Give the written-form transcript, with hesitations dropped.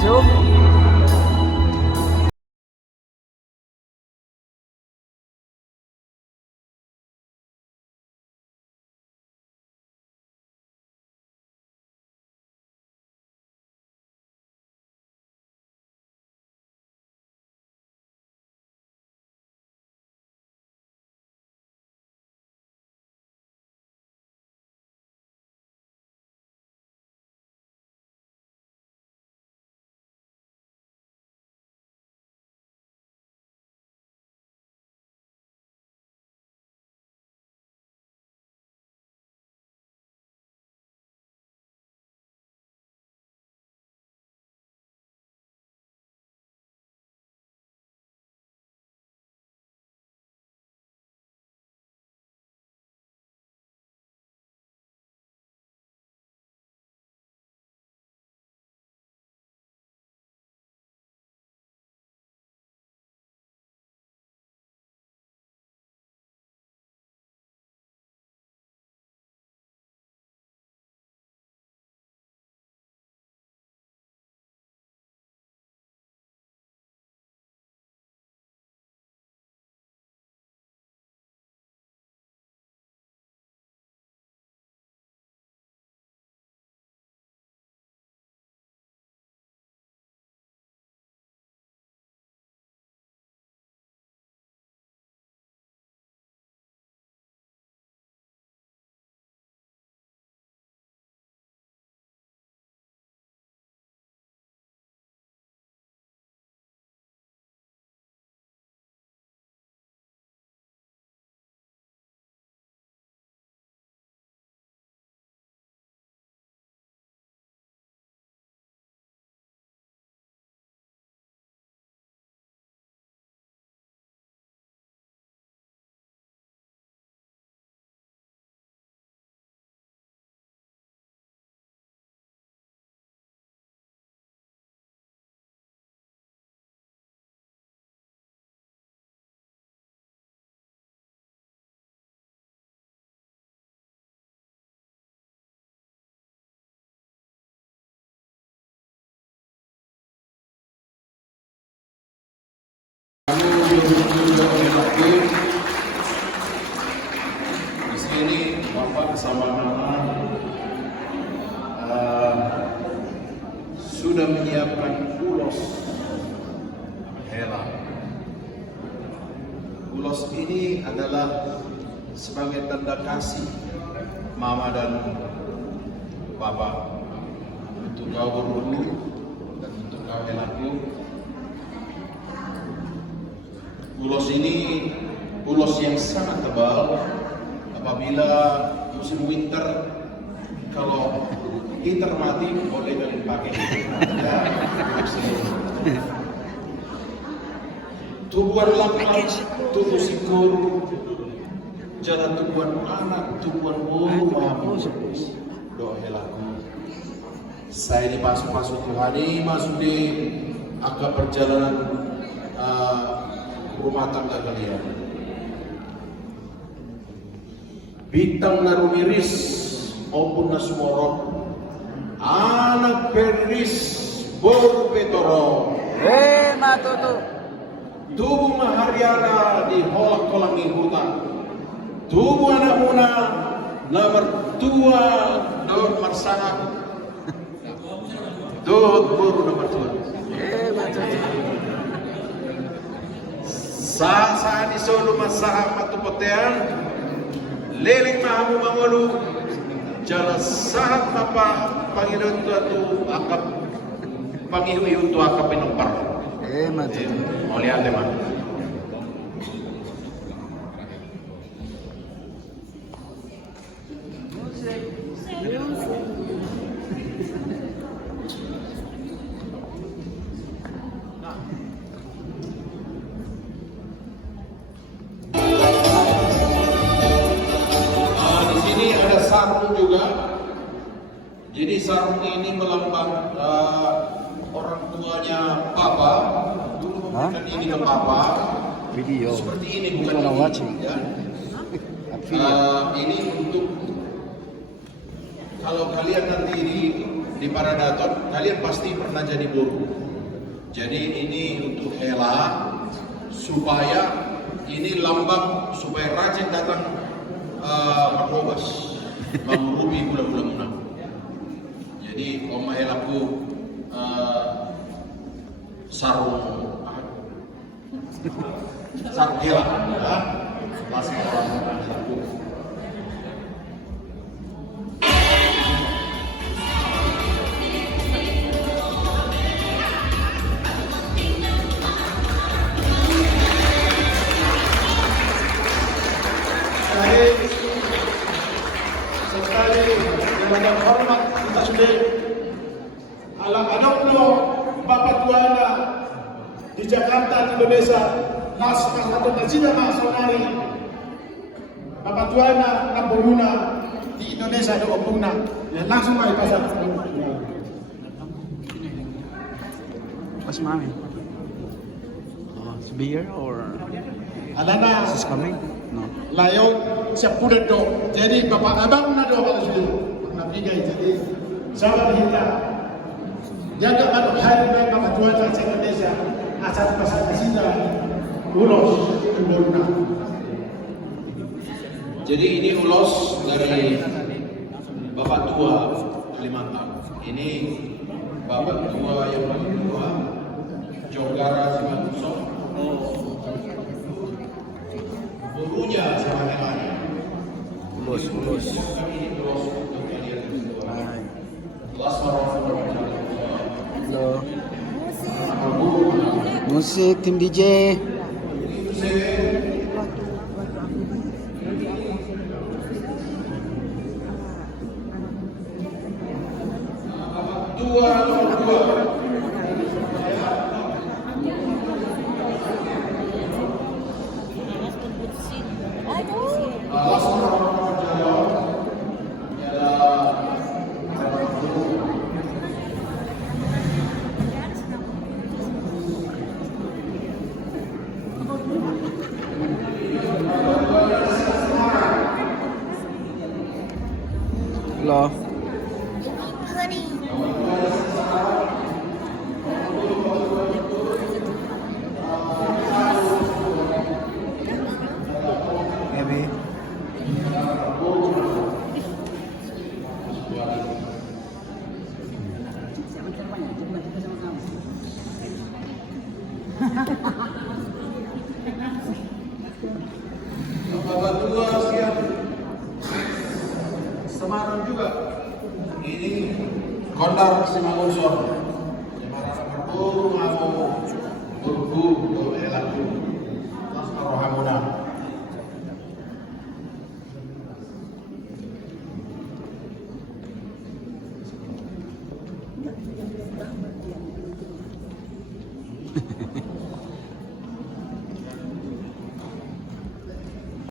maju. Di sini Bapak bersama anak sudah menyiapkan ulos helang. Ulos ini adalah sebagai tanda kasih Mama dan Papa untuk kau berhulu dan untuk kau helaku. Ulos ini ulos yang sangat tebal. Apabila musim winter, kalau heater mati boleh kalian pakai. Tubuhan lapak, tubuh sikur, jalan tubuhan anak, tubuhan bulu, mahu doa helaku. Saya dipasuk-pasuk Tuhan ini masuk di akar perjalanan rumah tangga kalian. Bintang narumiris maupun nasumorot, anak peris bor petoro, Matutu. tubuh mahariara di holak kolangi hutan, tubuh anak muna nomor tua nomor sangat, tuh buru nomor tua. Matutu. Saan isolo masaha matupotean leling mahamu mangolu jala sahat mapa Panginoon tu akap Panginoon tu akap pinumpar. Matutu. Molihan teman. Sarung juga. Jadi sarung ini melambang orang tuanya Papa. Dulu memberikan ini ke Papa. Video. Seperti ini bukan ini. Ya. Ini untuk kalau kalian nanti di Paradaton, kalian pasti pernah jadi buruh. Jadi ini untuk hela supaya ini lambang supaya rajin datang merobas, mengurupi bulan-bulan munah. Jadi oma helaku sarung hela, ya, masih orang helaku. Sekali dengan hormat kita sudah alam-alam Bapak Tuana di Jakarta, di Indonesia, nas satu nasida masonari Bapak Tuana Nampuruna di Indonesia ada opungna ya langsung mai pasar. What's mommy? It's beer or Alana is coming? No. layo siap kuda do. Jadi Bapak Abang na do kalau sudah nabigai jadi sahabat kita jaga pada hari baik Bapak Tuana di Indonesia asal pasar nasida ulos Indonesia. Jadi ini ulos dari Bapak Tua Kalimantan. Ini Bapak Tua yang paling tua, Jonggara Simangunsong. Gurunya sama hewannya. Ulos. Ini ulos untuk kalian semua. Hai. Kelas warahmatullahi Halo. Musik tim DJ. Tua nomor 2. Halo. Maybe. Bapak Tua siap. Semarang juga. Ini Kondar Simangunsong. Semarang berburu mau berburu elaku. Rohamuna.